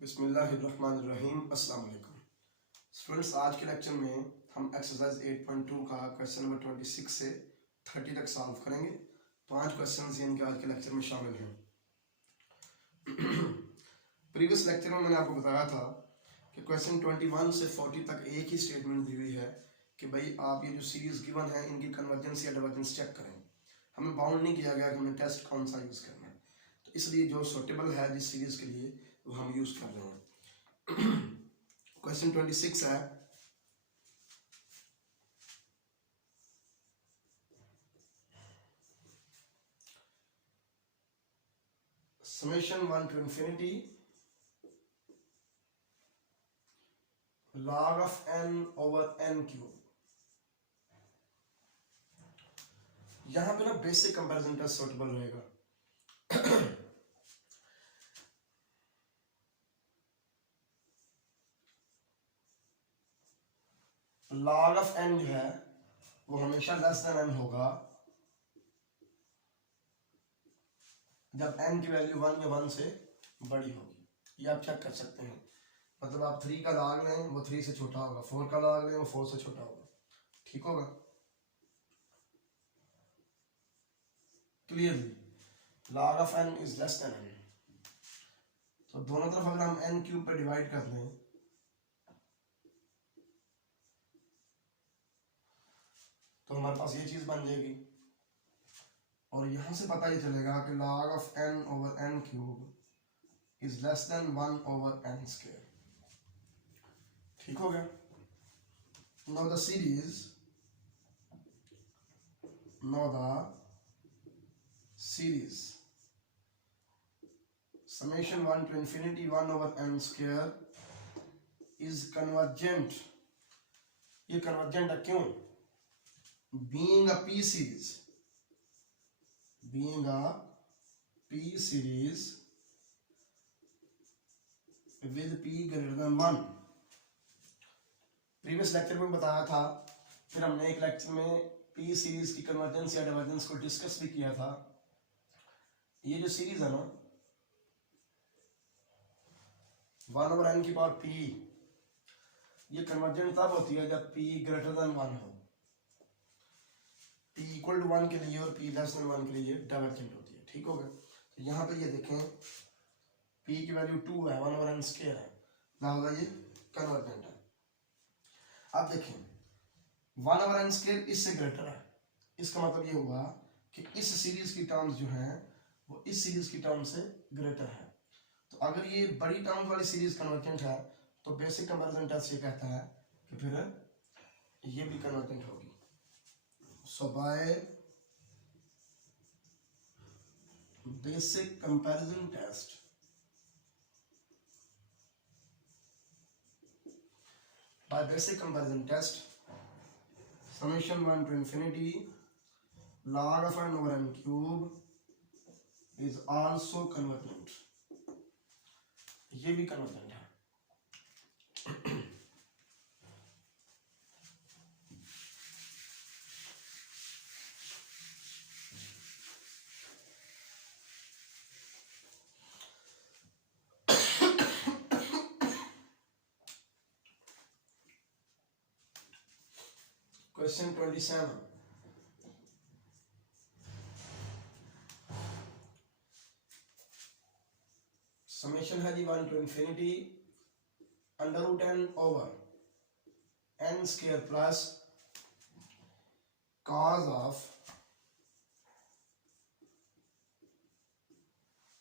बिस्मिल्लाहिर्रहमानिर्रहीम। अस्सलाम वालेकुम स्टूडेंट्स, आज के लेक्चर में हम एक्सरसाइज 8.2 का क्वेश्चन नंबर 26 से 30 तक सॉल्व करेंगे। 5 क्वेश्चंस यानी कि आज के लेक्चर में शामिल हैं। प्रीवियस लेक्चर में मैंने आपको बताया था कि क्वेश्चन 21 से 40 तक एक ही स्टेटमेंट दी हुई है कि भाई आप ये जो सीरीज गिवन है इनकी कन्वर्जेंस या डाइवर्जेंस चेक करें। हमें बाउंड नहीं किया गया कि हमें टेस्ट कौन सा यूज़ करना है, तो इसलिए जो सूटेबल है जिस सीरीज के लिए वो हम यूज़ कर रहे हैं। क्वेश्चन 26 है, summation 1 to infinity log of n over n cube. यहां पे ना बेसिक कंपैरिजन टेस्ट सूटेबल रहेगा। log of n जो है वो हमेशा लेस देन n होगा जब n की वैल्यू 1 या 1 से बड़ी होगी। ये आप चेक कर सकते हैं। मतलब आप 3 का log लें वो 3 से छोटा होगा, 4 का log लें वो 4 से छोटा होगा। ठीक होगा? Clearly log of n is less than n। तो दोनों तरफ अगर हम n क्यूब पे डिवाइड कर लें तो हमारे पास ये चीज बन जाएगी, और यहां से पता ये चलेगा कि log of n over n cube is less than 1 over n square. ठीक हो गया? Now the series summation 1 to infinity 1 over n square is convergent। ये convergent है क्यों? being a p series with p greater than 1। Previous lecture में बताया था, फिर हमने एक लेक्चर में पी सीरीज की कन्वर्जेंस या डाइवर्जेंस को डिस्कस भी किया था। ये जो सीरीज है ना 1 over n की पावर p, ये कन्वर्जेंट तब होती है जब p ग्रेटर देन 1 हो। p इक्वल टू 1 के लिए और p लेस देन 1 के लिए डाइवर्जेंट होती है। ठीक हो गया? तो यहाँ पे ये देखें p की वैल्यू 2 है, 1 over n स्क्वायर है, लिहाजा ये कन्वर्जेंट है। अब देखें 1 over n स्क्वायर इससे ग्रेटर है, इसका मतलब ये हुआ कि इस सीरीज की टर्म्स जो हैं वो इस सीरीज की टर्म से ग्रेटर है। तो अगर ये बड़ी टर्म्स वाली सीरीज कन्वर्जेंट है तो बेसिक कंपैरिजन टेस्ट ये कहता है कि फिर ये भी कन्वर्जेंट होगी। So by basic comparison test summation 1 to infinity log of n over n cube is also convergent। ये भी कन्वर्जेंट है। क्वेश्चन 27, समेशन है जी 1 to infinity under root n over n square plus cos of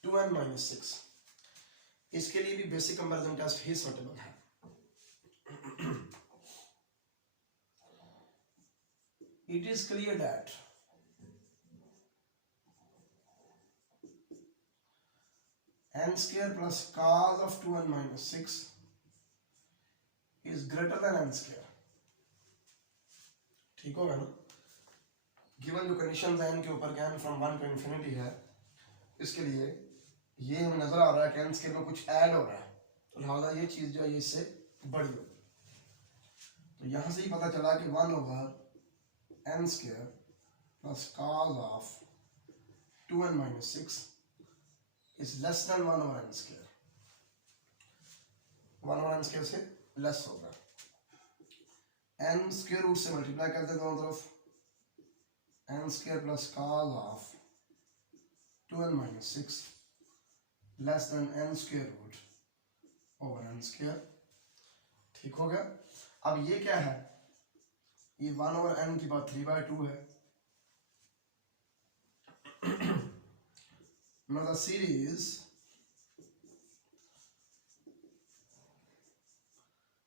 2n minus 6। इसके लिए भी basic comparison test ही suitable है। It is clear that n square plus cos of 2n minus 6 is greater than n square। ठीक होगा ना? Given जो condition है n के ऊपर n फ्रॉम 1 to infinity है, इसके लिए ये हमें नजर आ रहा है कि n स्क्वायर में कुछ ऐड हो रहा है, तो लिहाजा ये चीज जो है ये इससे बड़ी होगी। तो यहां से ही पता चला कि 1 over n square plus cos of 2n minus 6 is less than 1 over n square। N square से लेस होगा। एन स्क्वायर रूट से मल्टीप्लाई करते हैं दोनों तरफ, n square plus cos of 2n minus 6 less than n square root over n square. ठीक हो गया। अब ये क्या है, ये 1 ओवर n की पावर 3/2 है। Now the series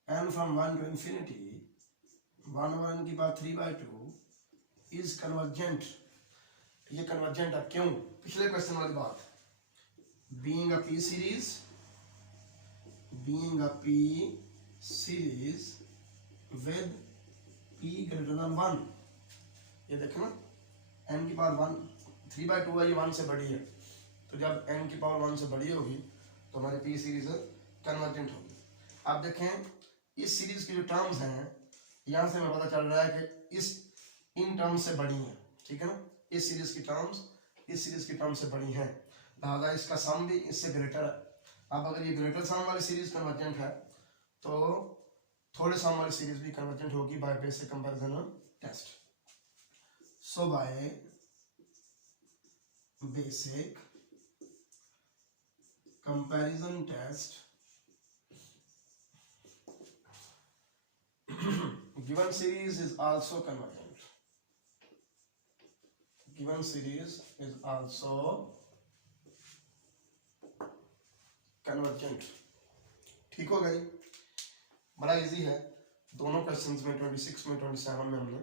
n from 1 to infinity 1 over n की पावर 3/2 is convergent। ये कन्वर्जेंट है क्यों, पिछले क्वेश्चन वाली बात, being a p series with p greater than 1। ये देखो ना, n की पावर 1 3/2 है, ये 1 से बड़ी है, तो जब n की पावर 1 से बड़ी होगी तो हमारी p सीरीज कन्वर्जेंट होगी। आप देखें इस सीरीज की जो टर्म्स हैं, यहाँ से हमें पता चल रहा है कि इन टर्म्स से बड़ी हैं, ठीक है ना, इस सीरीज की टर्म्स इस सीरीज की टर्म्स से बड़ी हैं, लिहाजा इसका सम भी इससे ग्रेटर है। अब अगर ये ग्रेटर सम वाली सीरीज कन्वर्जेंट है तो थोड़े सम वाली सीरीज भी कन्वर्जेंट होगी by basic comparison test. So by basic comparison test given series is also convergent, given series is also convergent। ठीक हो गई, बड़ा इजी है। दोनों क्वेश्चंस में 26 में 27 में हमने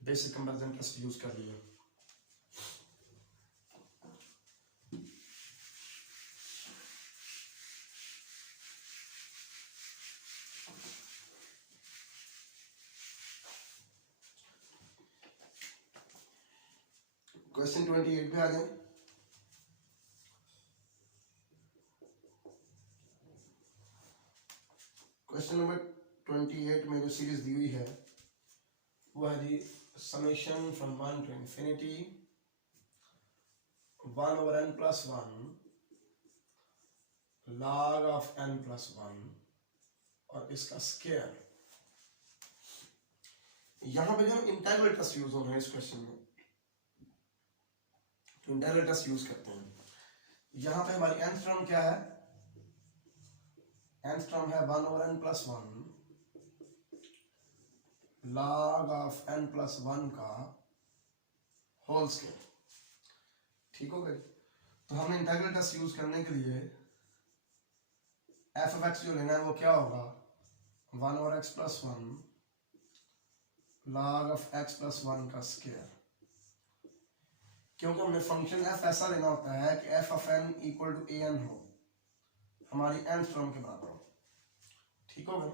बेसिक कंपैरिजन टेस्ट यूज कर लिया। क्वेश्चन 28 पे आ जाए। क्वेश्चन नंबर 28 में जो सीरीज दी हुई है वो है जी summation from 1 to infinity 1 over n plus 1 log of n plus 1 और इसका स्क्वायर। यहां पे जो इंटीग्रल टेस्ट यूज हो रहा है इस क्वेश्चन में, इंटीग्रल टेस्ट यूज करते हैं। यहां पे हमारी nth टर्म क्या है, nth टर्म है 1 over n plus 1 log of n plus 1 का होल स्क्वायर। ठीक हो गई। तो हमें इंटीग्रल टेस्ट यूज करने के लिए एफ ऑफ एक्स जो लेना है वो क्या होगा, 1 over x plus 1 log of x plus 1 का स्क्वायर। क्योंकि हमें फंक्शन f ऐसा लेना होता है कि f of n equal to an हो, हमारी nth टर्म के बराबर हो। ठीक हो गया।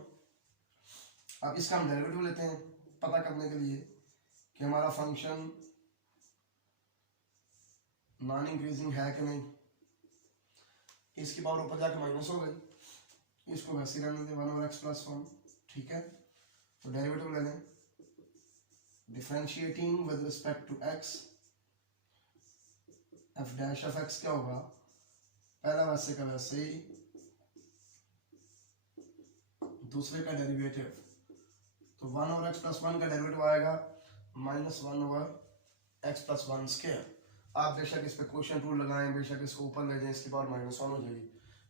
अब इसका हम डेरिवेटिव लेते हैं पता करने के लिए कि हमारा फंक्शन नॉन इंक्रीजिंग है कि नहीं। इसकी पावर ऊपर जाके माइनस हो गई, इसको वैसे रहने दें 1 ओवर x प्लस 1। ठीक है, तो डेरिवेटिव ले लें, differentiating with respect to x f dash of x क्या होगा, पहला वैसे का वैसे ही, दूसरे का डेरिवेटिव, तो 1 ओवर x प्लस 1 का डेरिवेटिव आएगा -1 ओवर x प्लस 1 स्क्वायर। आप बेशक इस पे क्वोशिएंट रूल लगाएं, बेशक इसको ऊपर ले जाएं, इसकी पावर -1 हो जाएगी,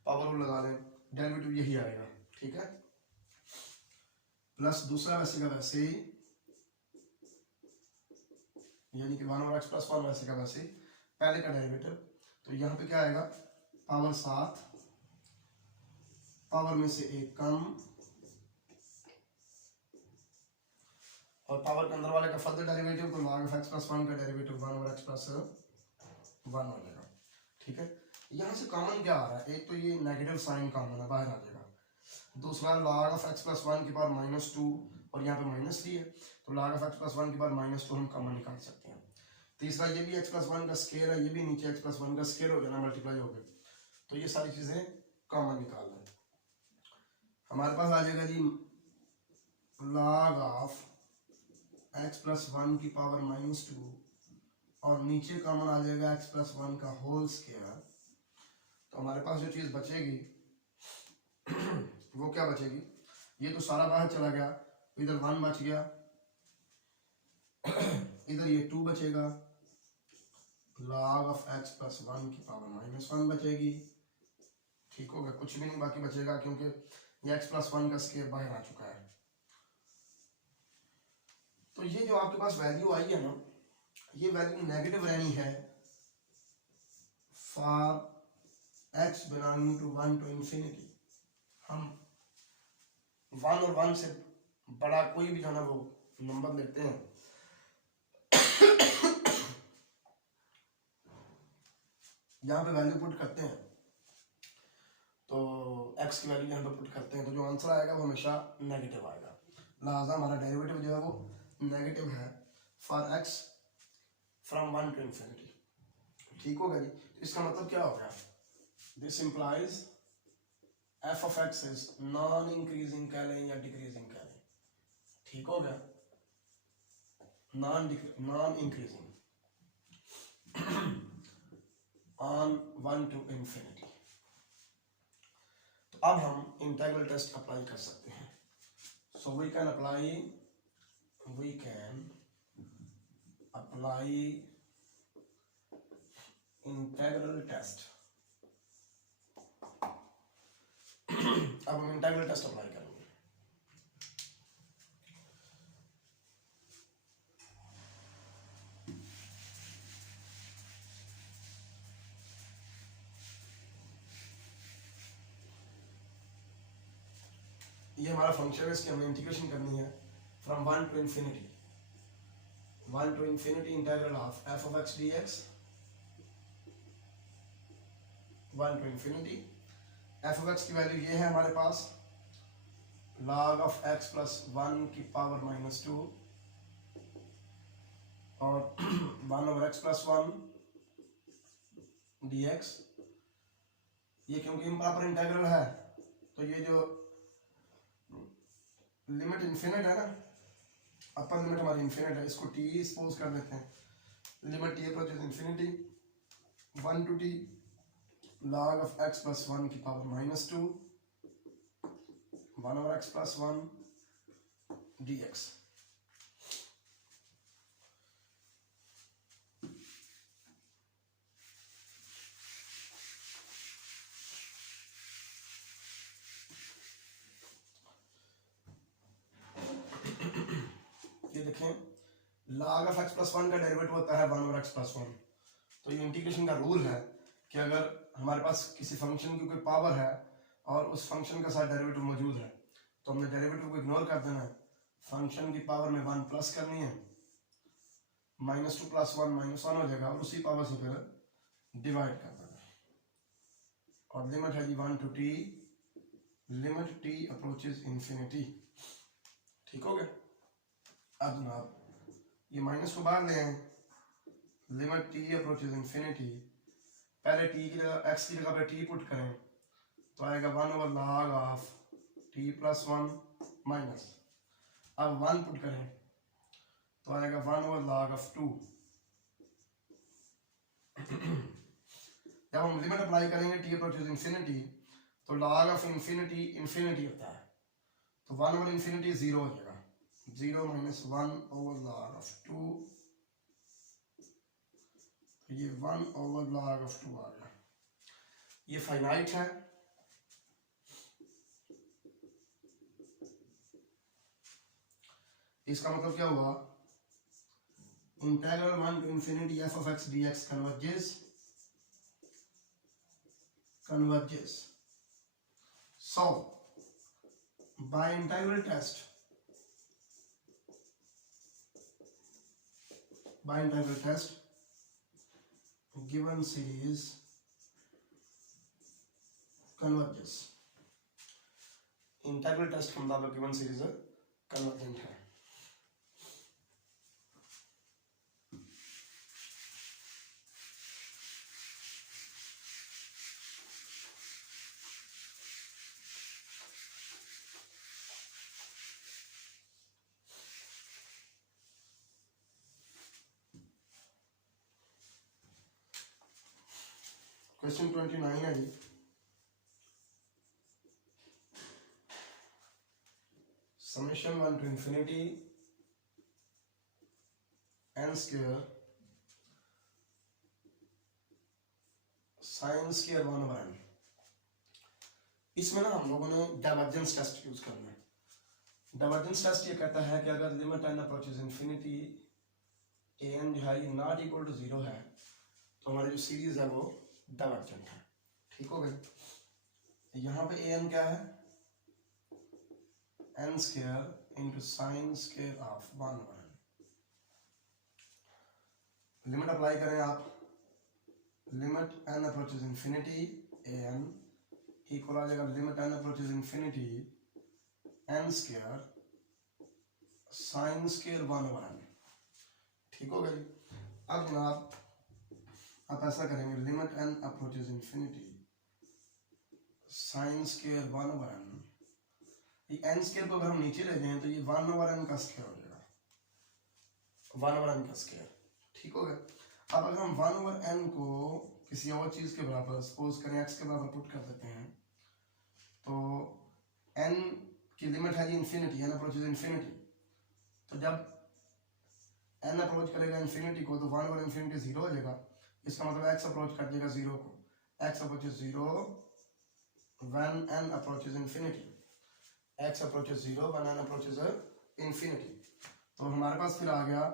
पावर रूल लगा लें, डेरिवेटिव यही आएगा। ठीक है, प्लस दूसरा वैसे का वैसे ही, यानी कि 1 ओवर x प्लस 1 वैसे का वैसे ही, पहले का डेरिवेटिव, तो यहाँ पे क्या आएगा, पावर 7, पावर में से एक कम, और पावर के अंदर वाले का फर्दर डेरिवेटिव, तो log ऑफ x प्लस 1 का डेरिवेटिव 1 ओवर x प्लस 1 हो जाएगा। ठीक है, यहाँ से कॉमन क्या आ रहा है, एक तो ये नेगेटिव साइन कॉमन है, बाहर आ जाएगा, दूसरा log ऑफ x प्लस 1 की पावर -2 और यहाँ पे -3 है, तो log ऑफ x प्लस 1 की पावर -2 हम कॉमन निकाल सकते हैं। तीसरा ये भी x प्लस 1 का स्क्वायर है, ये भी नीचे x प्लस 1 का स्क्वायर हो जाना, मल्टीप्लाई हो गए, तो ये सारी चीजें कॉमन निकाल लें। हमारे पास आ जाएगा जी log ऑफ x प्लस 1 की पावर -2 और नीचे कॉमन आ जाएगा x प्लस 1 का होल स्क्वायर। तो हमारे पास जो चीज बचेगी वो क्या बचेगी, ये तो सारा बाहर चला गया, इधर 1 बच गया, इधर ये 2 बचेगा, log ऑफ x प्लस 1 की पावर -1 बचेगी। ठीक होगा, कुछ भी नहीं बाकी बचेगा क्योंकि ये x प्लस 1 का स्क्वायर बाहर आ चुका है। तो ये जो आपके पास वैल्यू आई है ना, ये वैल्यू नेगेटिव रहनी है for x belonging to 1 to infinity. हम 1 और 1 से बड़ा कोई भी जो है ना वो नंबर लेते हैं, यहाँ पे वैल्यू पुट करते हैं, तो x की वैल्यू यहाँ पे पुट करते हैं, तो जो आंसर आएगा वो हमेशा नेगेटिव आएगा। लिहाजा हमारा डेरिवेटिव जो है वो नेगेटिव है for x from 1 to infinity. ठीक होगा जी। इसका मतलब क्या हो गया, this implies f of x is non increasing कह लें या डिक्रीजिंग कह लें। ठीक हो गया, non increasing on 1 to infinity. तो अब हम इंटीग्रल टेस्ट अप्लाई कर सकते हैं। So we can apply integral test. अब हम इंटीग्रल टेस्ट अप्लाई करेंगे। ये हमारा फंक्शन है, इसकी हमें इंटीग्रेशन करनी है from 1 to infinity. 1 to infinity integral of f of x dx, 1 to infinity. f of x की वैल्यू ये है हमारे पास, log ऑफ x प्लस 1 की पावर -2 और 1 ओवर x प्लस 1 dx। ये क्योंकि इम्प्रॉपर इंटीग्रल है तो ये जो लिमिट इन्फिनिट है ना, अपर लिमिट हमारी इन्फिनिट है, इसको t सपोज कर देते हैं। Limit t approaches infinity 1 to t log of x plus 1 की power -2 1 over x plus 1 dx। ये देखें, log ऑफ x प्लस 1 का डेरिवेटिव होता है 1 ओवर x प्लस 1। तो ये इंटीग्रेशन का रूल है कि अगर हमारे पास किसी फंक्शन की कोई पावर है और उस फंक्शन का साथ डेरिवेटिव मौजूद है तो हमने डेरिवेटिव को इग्नोर कर देना है, फंक्शन की पावर में 1 प्लस करनी है, -2 प्लस 1 -1 हो जाएगा और उसी पावर से फिर डिवाइड कर देना है। और लिमिट है जी 1 to t, limit t approaches infinity. ठीक हो गया। अब जनाब ये माइनस को बाहर ले आए, लिमिट t अप्रोचेस इंफिनिटी, पहले t की जगह x की जगह पे t पुट करें तो आएगा 1 over log of t plus 1 minus, अब 1 पुट करें तो आएगा 1 ओवर log ऑफ 2। जब हम लिमिट अप्लाई करेंगे t अप्रोचेस इंफिनिटी तो log ऑफ इंफिनिटी इंफिनिटी होता है, तो 1 ओवर इंफिनिटी 0 हो जाएगा, 0 माइनस 1 ओवर log ऑफ 2, तो ये 1 ओवर log ऑफ 2 आ गया। ये फाइनाइट है, इसका मतलब क्या हुआ, integral 1 to infinity f of x dx converges। So by integral test, given series converges। Integral test के मुताबिक गिवन सीरीज कन्वर्जेंट है। क्वेश्चन 29 है जी, summation 1 to infinity n square sin square 1 over n। इसमें ना हम लोगों ने डाइवर्जेंस टेस्ट यूज करना है। डाइवर्जेंस टेस्ट ये कहता है कि अगर limit n approaches infinity an जो है ये नॉट इक्वल टू 0 है तो हमारी जो सीरीज है वो डाइवर्जेंट है। ठीक हो गई। यहाँ पे an क्या है, n square into sine square of 1 over n। Limit apply करें आप, limit n approaches infinity an equal आ जाएगा limit n approaches infinity n square sine square 1 over n। ठीक हो गई। अब जनाब आप ऐसा करेंगे, limit n approaches infinity sine square 1 over n, ये n स्क्वायर को अगर हम नीचे ले जाएं तो ये 1 ओवर n का स्क्वायर हो जाएगा, 1 ओवर n का स्क्वायर। ठीक हो गया। अब अगर हम 1 ओवर n को किसी और चीज के बराबर सपोज करें x के बराबर पुट कर देते हैं तो n की लिमिट है जी इन्फिनिटी, n अप्रोचेस इन्फिनिटी। तो जब n अप्रोच करेगा इन्फिनिटी को तो 1 ओवर इन्फिनिटी 0 हो जाएगा। इसका मतलब x अप्रोच कर देगा 0 को, x approaches 0 when n approaches infinity, x approaches 0 when n approaches infinity। तो हमारे पास फिर आ गया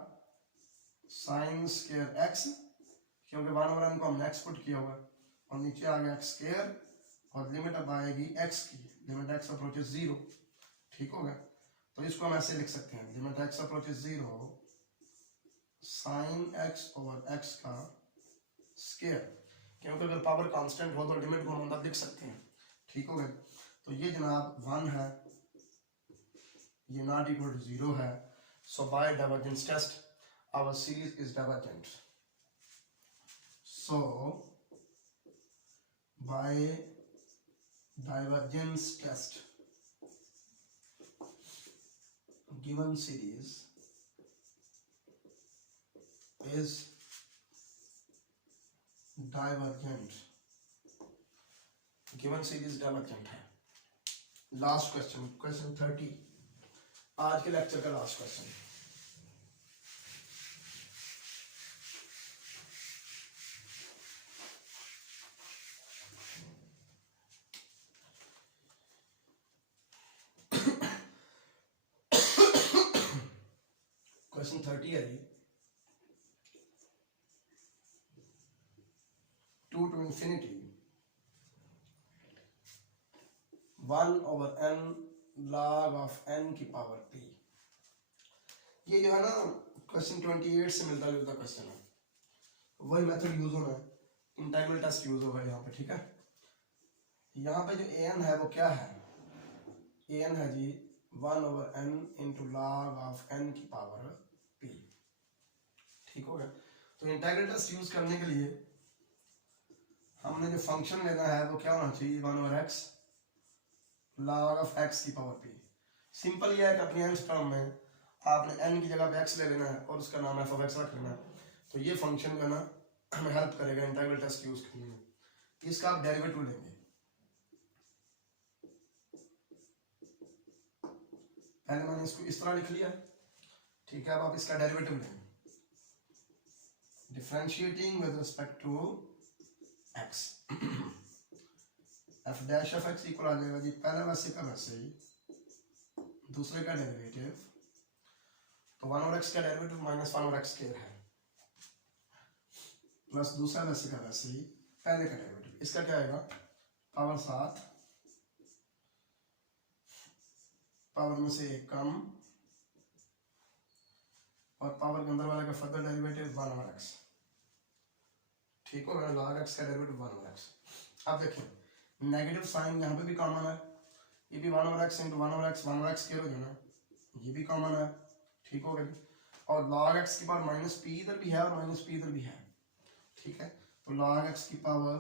साइन स्क्वायर x, क्योंकि 1 ओवर n को हमने x पुट किया हुआ है, और नीचे आ गया x स्क्वायर और लिमिट अब आएगी x की, लिमिट x अप्रोचेस 0। ठीक हो गया। तो इसको हम ऐसे लिख सकते हैं, limit x approaches 0 sine x over x का स्क्वायर, क्योंकि अगर पावर कांस्टेंट हो तो लिमिट को हम अंदर लिख सकते हैं। ठीक हो गया। तो ये जनाब 1 है, ये नॉट इक्वल टू 0 है। So by divergence test our series is divergent. So by divergence test given series is divergent, given series divergent है। लास्ट क्वेश्चन, क्वेश्चन 30, आज के लेक्चर का लास्ट क्वेश्चन। क्वेश्चन 30 है जी, 2 to infinity 1 over n log of n की power p। ये जो है ना क्वेश्चन 28 से मिलता जुलता क्वेश्चन है, वही मेथड यूज होना है, इंटीग्रल टेस्ट यूज होगा यहाँ पे। ठीक है। यहाँ पे जो an है वो क्या है, an है जी 1 over n into log of n की पावर p। ठीक हो गया। तो इंटीग्रल टेस्ट यूज करने के लिए हमने जो फंक्शन लेना है वो क्या होना चाहिए, 1 over x log of x की पावर p। सिंपल ये है कि अपनी nth टर्म में आपने n की जगह पे x ले लेना है और उसका नाम f of x रख लेना है। तो ये फंक्शन का ना हमें हेल्प करेगा इंटीग्रल टेस्ट यूज करने में। इसका आप डेरिवेटिव लेंगे, पहले मैंने इसको इस तरह लिख लिया। ठीक है। अब आप इसका डेरिवेटिव लेंगे, differentiating with respect to x f dash of x equal आ जाएगा जी पहले वैसे का वैसे ही, दूसरे का डेरिवेटिव तो 1 over x का derivative minus 1 over x square है, प्लस दूसरा वैसे का वैसे ही पहले का डेरिवेटिव। इसका क्या आएगा, पावर 7, पावर में से एक कम, और पावर के अंदर वाले का फर्दर डेरिवेटिव 1 over x। ठीक हो गया। log x का डेरिवेटिव 1 over x। अब देखिए नेगेटिव साइन यहाँ पे भी कॉमन है, ये भी 1 over x into 1 over x 1 over x square हो जाना, ये भी कॉमन है। ठीक हो गया। और log x की पावर माइनस p इधर भी है और माइनस p इधर भी है। ठीक है। तो log x की पावर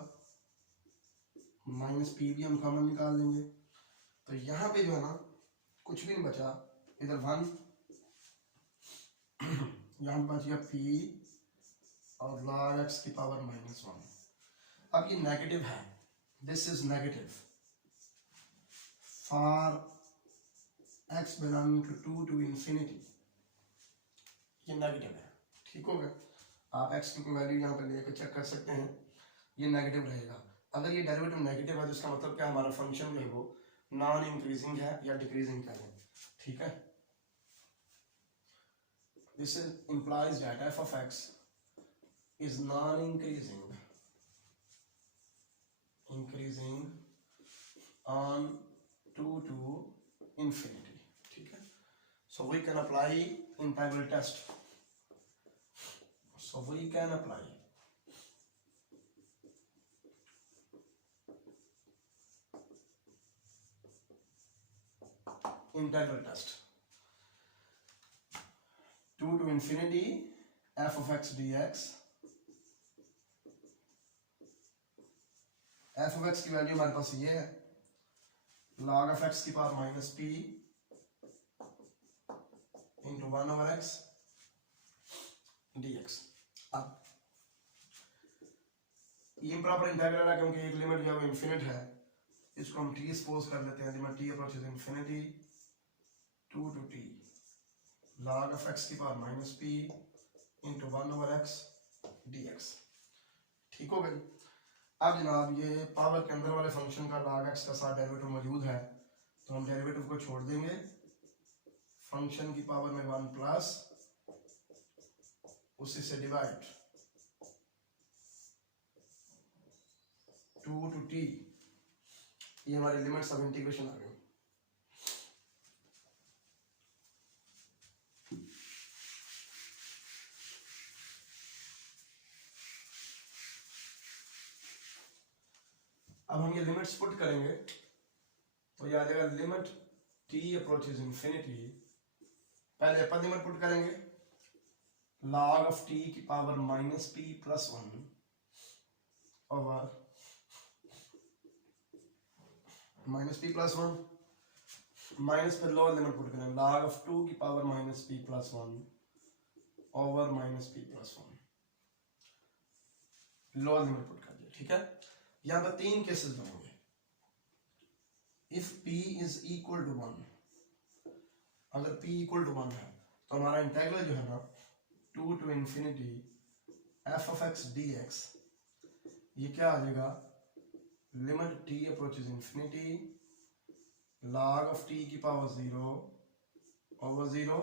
माइनस p भी हम कॉमन निकाल लेंगे। तो यहाँ पे जो है ना कुछ भी नहीं बचा, इधर 1, यहाँ बच गया p और log x की पावर माइनस 1। अब ये नेगेटिव है, this is negative for x belonging to 2 to infinity, ये नेगेटिव है, ठीक हो गया। आप x की वैल्यू यहाँ पे लेकर चेक कर सकते हैं, ये नेगेटिव रहेगा। अगर ये डेरिवेटिव नेगेटिव है तो इसका मतलब क्या, हमारा फंक्शन जो है वो नॉन इंक्रीजिंग है या डिक्रीजिंग का है, ठीक है। This implies that f of x is non increasing on 2 to infinity, ठीक है। So we can apply integral test. So we can apply integral test. 2 to infinity f of x dx, f of x की value हमारे पास ये है, log of x की power minus p into 1 over x dx। अब ये improper integral है क्योंकि एक लिमिट जो है वो इन्फिनिट है, इसको हम t सपोज कर लेते हैं, limit t approaches infinity 2 to t log of x की power minus p into 1 over x dx, ठीक हो गई। अब जनाब ये पावर के अंदर वाले फंक्शन का log x का साथ डेरिवेटिव मौजूद है, तो हम डेरिवेटिव को छोड़ देंगे, फंक्शन की पावर में 1 प्लस उसी से डिवाइड 2 टू t, ये हमारी लिमिट्स ऑफ इंटीग्रेशन आ गई। अब हम ये लिमिट्स पुट करेंगे तो ये आ जाएगा लिमिट t अप्रोचेस इंफिनिटी, पहले अपन लिमिट पुट करेंगे log ऑफ t की power minus p plus 1 over minus p plus 1 minus पर लोअर लिमिट पुट करें log ऑफ 2 की power minus p plus 1 over minus p plus 1, lower limit put कर दिया, ठीक है। यहाँ पर तीन केसेस बनेंगे। If p is equal to 1, अगर p इक्वल टू 1 है तो हमारा इंटीग्रल जो है ना 2 to infinity f of x dx, ये क्या आ जाएगा, limit t approaches infinity log of t की power 0 over 0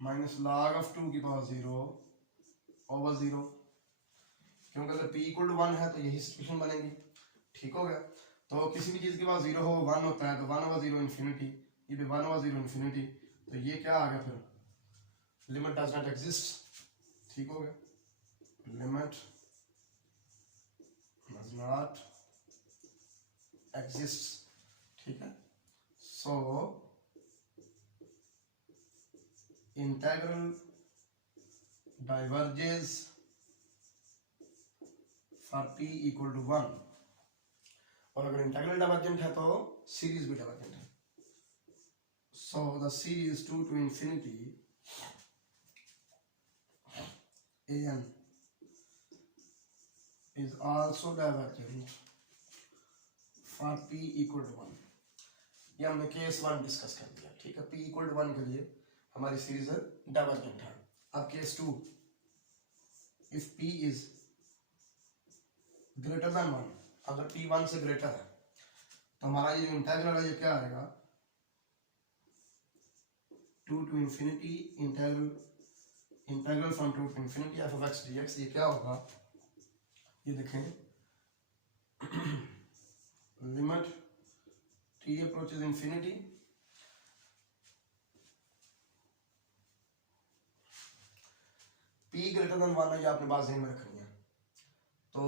minus log of 2 की पावर 0 ओवर 0, क्योंकि अगर p इक्वल टू 1 है तो यही सिचुएशन बनेगी, ठीक हो गया। तो किसी भी चीज के पास 0 हो 1 होता है, तो 1 ओवर 0 इन्फिनिटी, ये भी 1 ओवर 0 इन्फिनिटी, तो ये क्या आ गया फिर, लिमिट डज नॉट एग्जिस्ट, ठीक हो गया, लिमिट डज नॉट एग्जिस्ट, ठीक है। So integral diverges for p equal to 1, और अगर इंटीग्रल डाइवर्जेंट है तो सीरीज भी डाइवर्जेंट है। So the series 2 to infinity an is also divergent for p equal to 1, ये हमने केस 1 डिस्कस कर दिया, ठीक है। p इक्वल टू 1 के लिए हमारी सीरीज डाइवर्जेंट है। अब case 2, if p is greater than 1, अगर p 1 से ग्रेटर है तो हमारा ये जो इंटीग्रल है ये क्या आएगा, 2 to infinity integral from 2 to infinity f of x dx, ये क्या होगा, ये देखें limit t approaches infinity p greater than 1 है, ये आपने बात ध्यान में रखनी है। तो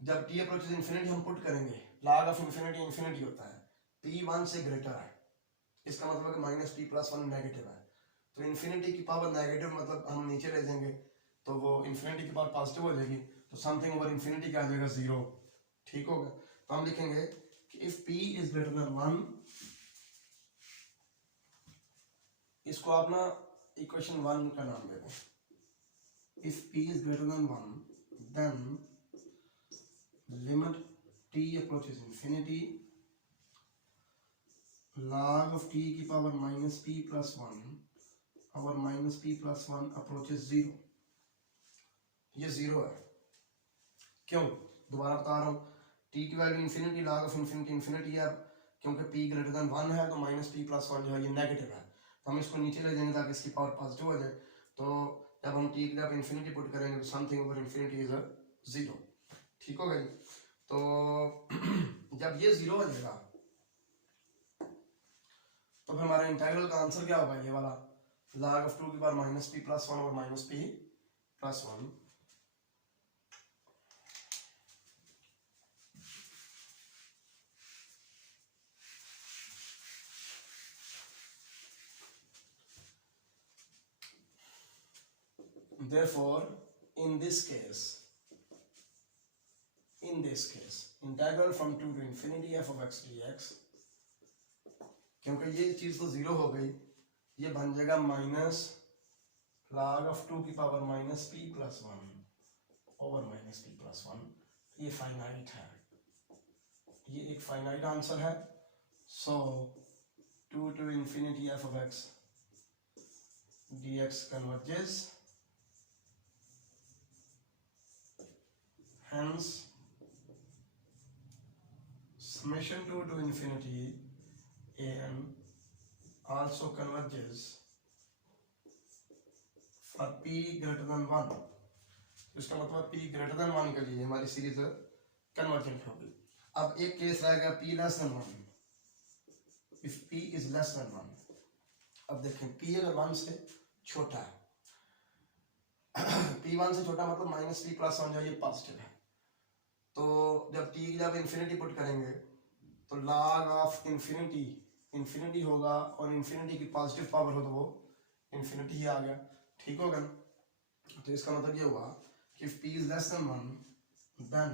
जब t अप्रोचेस इंफिनिटी हम पुट करेंगे, log ऑफ इंफिनिटी इंफिनिटी होता है, p 1 से ग्रेटर है, इसका मतलब है कि माइनस p प्लस 1 नेगेटिव है, तो इंफिनिटी की पावर नेगेटिव मतलब हम नीचे ले जाएंगे तो वो इंफिनिटी की पावर पॉजिटिव हो जाएगी, तो समथिंग ओवर इंफिनिटी क्या आ जाएगा, 0, ठीक होगा। तो हम लिखेंगे कि if p is greater than 1, इसको आप ना इक्वेशन 1 का नाम दे दें, if p is greater than 1 then limit t approaches infinity log of t की power minus p plus one और minus p plus one approaches zero, ये जीरो है। क्यों? दोबारा बता रहा हूँ, t की value infinity, log of infinity infinity है, क्योंकि p ग्रेटर देन वन है तो माइनस पी प्लस वन जो है ये नेगेटिव है, तो हम इसको नीचे ले जाएंगे ताकि इसकी पावर पॉजिटिव हो जाए। तो जब हम t की जब इन्फिनिटी पुट करेंगे तो something over infinity is a zero, ठीक होगा जी। तो जब ये जीरो हो जाएगा तो फिर हमारे इंटीग्रल का आंसर क्या होगा, ये वाला log ऑफ टू की power minus p plus one और minus p plus one. Therefore, in this case, integral from 2 to infinity f of x dx, क्योंकि ये चीज तो जीरो हो गई, ये बन जाएगा माइनस log ऑफ टू की power minus p plus one over minus p plus one. ये फाइनाइट है, ये एक फाइनाइट आंसर है। सो 2 to infinity f of x dx converges, hence summation 2 to infinity an also converges for p greater than 1। इसका मतलब p greater than 1 के लिए हमारी सीरीज कन्वर्जेंट होगी। अब एक केस रहेगा p less than 1, if p is less than 1। अब देखें p अगर 1 से छोटा है, p 1 से छोटा मतलब माइनस पी प्लस वन जो ये पॉजिटिव है, तो जब t जब इन्फिनिटी पुट करेंगे तो log ऑफ इन्फिनिटी इन्फिनिटी होगा और इन्फिनिटी की पॉजिटिव पावर हो तो वो इन्फिनिटी ही आ गया, ठीक होगा ना। तो इसका मतलब ये हुआ कि if p is less than 1 then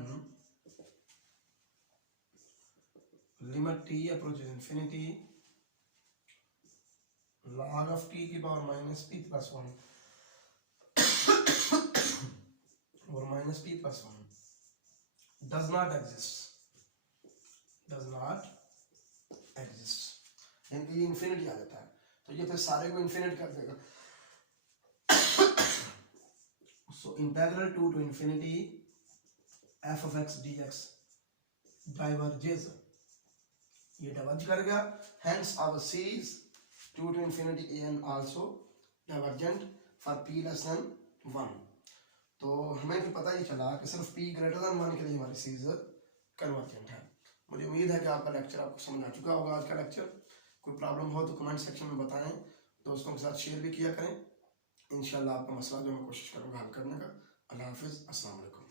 limit t approaches infinity, log of t की power minus p plus one और minus p plus one does not exist, यानी कि ये इन्फिनिटी आ जाता है, तो ये फिर सारे को इन्फिनिट कर देगा। So integral 2 to infinity f of x dx diverges, ये डाइवर्ज कर गया, hence our series 2 to infinity an also divergent for p less than 1। तो हमें भी पता ही चला कि सिर्फ p ग्रेटर देन 1 के लिए हमारी सीरीज कन्वर्जेंट है। मुझे उम्मीद है कि आपका लेक्चर आपको समझ आ चुका होगा। आज का लेक्चर कोई प्रॉब्लम हो तो कमेंट सेक्शन में बताएं, दोस्तों के साथ शेयर भी किया करें। इंशाल्लाह आपका मसला जो मैं कोशिश करूँगा हल करने का। अल्लाह हाफिज़, अस्सलाम वालेकुम।